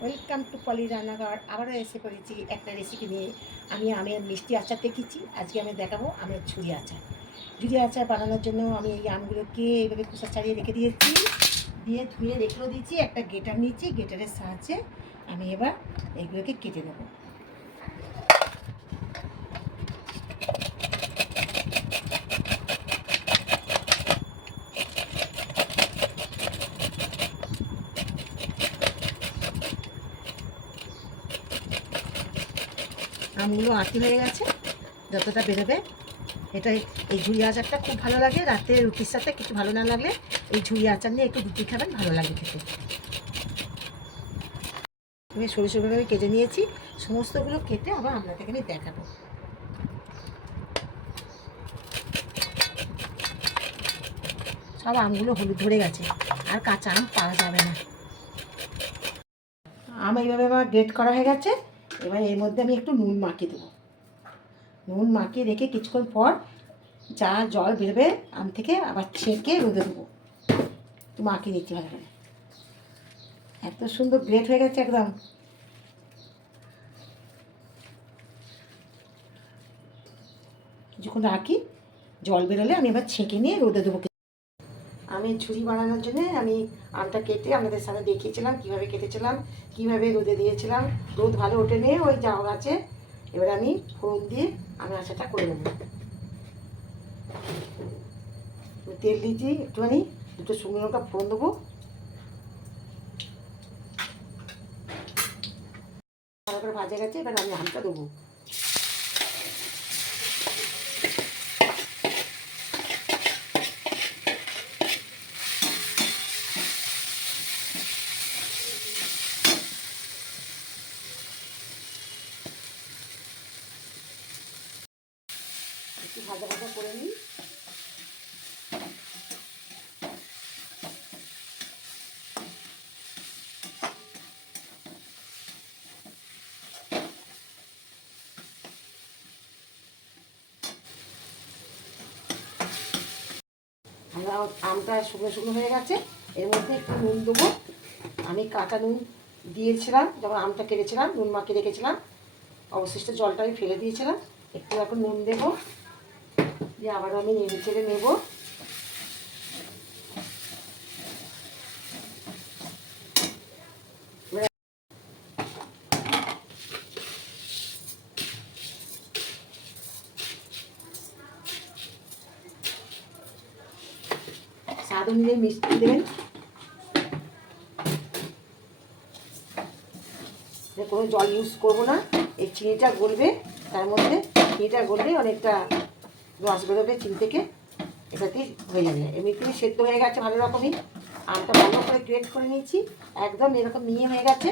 Welcome to পলি রান্নাঘর আবারও এসে পড়েছি একটা রেসিপি নিয়ে। আমি আমের মিষ্টি আচার দেখেছি আজকে আমি দেখাবো আমের ঝুড়ি আচার। ঝুড়ি আচার বানানোর জন্য আমি এই আমগুলোকে এইভাবে খোসা ছাড়িয়ে রেখে দিয়েছি। দিয়ে ধুয়ে রেখেও দিয়েছি। একটা গেটার নিয়েছি। গেটারের সাহায্যে আমি এবার এইগুলোকে কেটে দেবো আমগুলো আঁটি হয়ে গেছে, যতটা বেরোবে। এটা এই ঝুড়ি আচারটা খুব ভালো লাগে, রাতে রুটির সাথে কিছু ভালো না লাগলে এই ঝুড়ি আচার নিয়ে একটু রুটি খাবেন, ভালো লাগে খেতে। আমি সরু সরুভাবে কেটে নিয়েছি, সমস্তগুলো কেটে আবার আপনাদেরকে আমি দেখাবো। সব আমগুলো হলুদ ধরে গেছে, আর কাঁচা আম পাওয়া যাবে না। আম এইভাবে আমার গ্রেট করা হয়ে গেছে। এবার এর মধ্যে আমি একটু নুন মাখিয়ে দেবো। নুন মাখিয়ে রেখে কিছুক্ষণ পর যা জল বেরোবে, আম থেকে আবার ছেঁকে রোদে দেবো। একটু মাখিয়ে দিচ্ছি ভালো করে। এত সুন্দর গ্রেট হয়ে গেছে একদম। কিছুক্ষণ রাখি, জল বেরোলে আমি এবার ছেঁকে নিয়ে রোদে দেবো আমি ঝুড়ি বানানোর জন্য আমি আমটা কেটে আপনাদের সামনে দেখিয়েছিলাম, কীভাবে কেটেছিলাম, কীভাবে রোদে দিয়েছিলাম। রোদ ভালো ওঠে নিয়ে ওই জাউ গাছে। এবার আমি ফোড়ন দিয়ে আমি আচারটা করে নেব। তেল দিয়েছি, একটুখানি, দুটো শুকনো লঙ্কা ফোড়ন দেবো। ভালো করে ভাজা গেছে, এবার আমি আমটা দেবো। একটু ভাজা ভাজা করে নিই। আমটা শুকনো শুকনো হয়ে গেছে। এর মধ্যে একটু নুন দেবো। আমি কাঁচা নুন দিয়েছিলাম যখন আমটা কেটেছিলাম, নুন মাখিয়ে রেখেছিলাম। অবশিষ্ট জলটা আমি ফেলে দিয়েছিলাম। একটু এখন নুন দেবো। দিয়ে আবার আমি নেড়ে চেড়ে নেব। স্বাদ অনুযায়ী মিষ্টি দেবেন কোনো জল ইউজ করব না। এই চিনিটা গলবে, তার মধ্যে চিনিটা গলবে অনেকটা রস বেরোবে চিনি থেকে, এটাতেই হয়ে যাবে। এমনিতেই সেদ্ধ হয়ে গেছে ভালো রকমই। আমটা ভালো করে গ্রেট করে নিয়েছি। একদম এরকম মিয়ে হয়ে গেছে।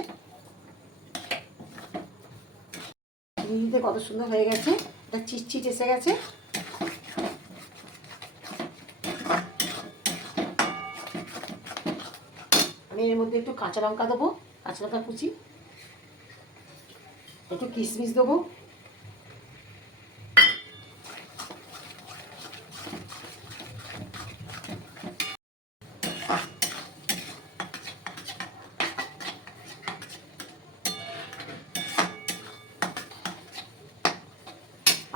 চিনি কত সুন্দর হয়ে গেছে। এটা চিটচিট এসে গেছে। আমি এর মধ্যে একটু কাঁচা লঙ্কা দেবো, কাঁচা লঙ্কা কুচি। একটু কিশমিশ দেবো।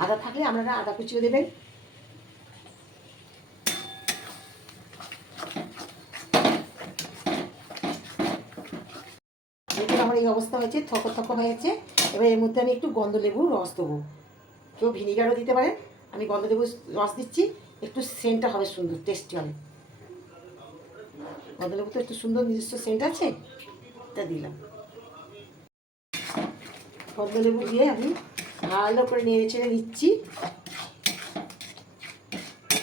আদা থাকলে আপনারা আদা কুচিও দেবেন। আমার এই অবস্থা হয়েছে থক থক হয়েছে। এবার এর মধ্যে আমি একটু গন্ধ লেবুর রস দেবো। কেউ ভিনিগারও দিতে পারেন আমি গন্ধ লেবুর রস দিচ্ছি, একটু সেন্টটা হবে সুন্দর, টেস্টি হবে। গন্ধ লেবু তো একটু সুন্দর নিজস্ব সেন্ট আছে তা দিলাম। গন্ধ লেবু দিয়ে আমি ভালো করে নেড়ে চেড়ে নিচ্ছি।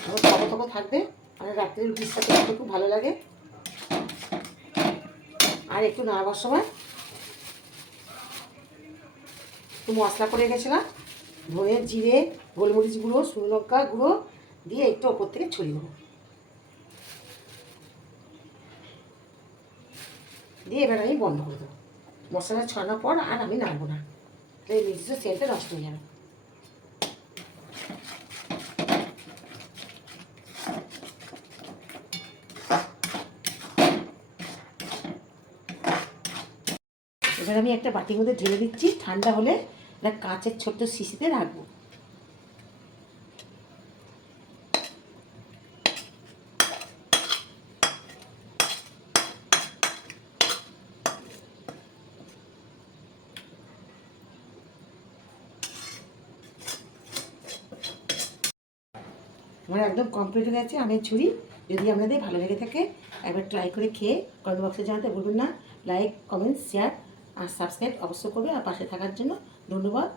থক থক থাকবে, আর রাত্রে রুটির সাথে খেতে খুব ভালো লাগে। আর একটু নাড়াবার সময় একটু মশলা করে গেছিলাম ধনে, জিরে, গোলমরিচ গুঁড়ো, শুকনো লঙ্কা গুঁড়ো দিয়ে একটু ওপর থেকে ছড়িয়ে দেবো। দিয়ে এবার আমি বন্ধ করে দেবো। মশলা ছড়ানোর পর আর আমি নাড়বো না। এই নিজস্ব সেন্টটা নষ্ট হয়ে যাবে। এবার আমি একটা বাটির মধ্যে ঢেলে দিচ্ছি। ঠান্ডা হলে কাঁচের ছোট্ট শিশিতে রাখব। আমার একদম কমপ্লিট হয়ে গেছে, আমের ছুরি যদি আপনাদের ভালো লেগে থাকে, একবার ট্রাই করে খেয়ে কমেন্ট বক্সে জানাতে ভুলবেন না। লাইক কমেন্ট শেয়ার আর সাবস্ক্রাইব অবশ্যই করবে। আর পাশে থাকার জন্য ধন্যবাদ।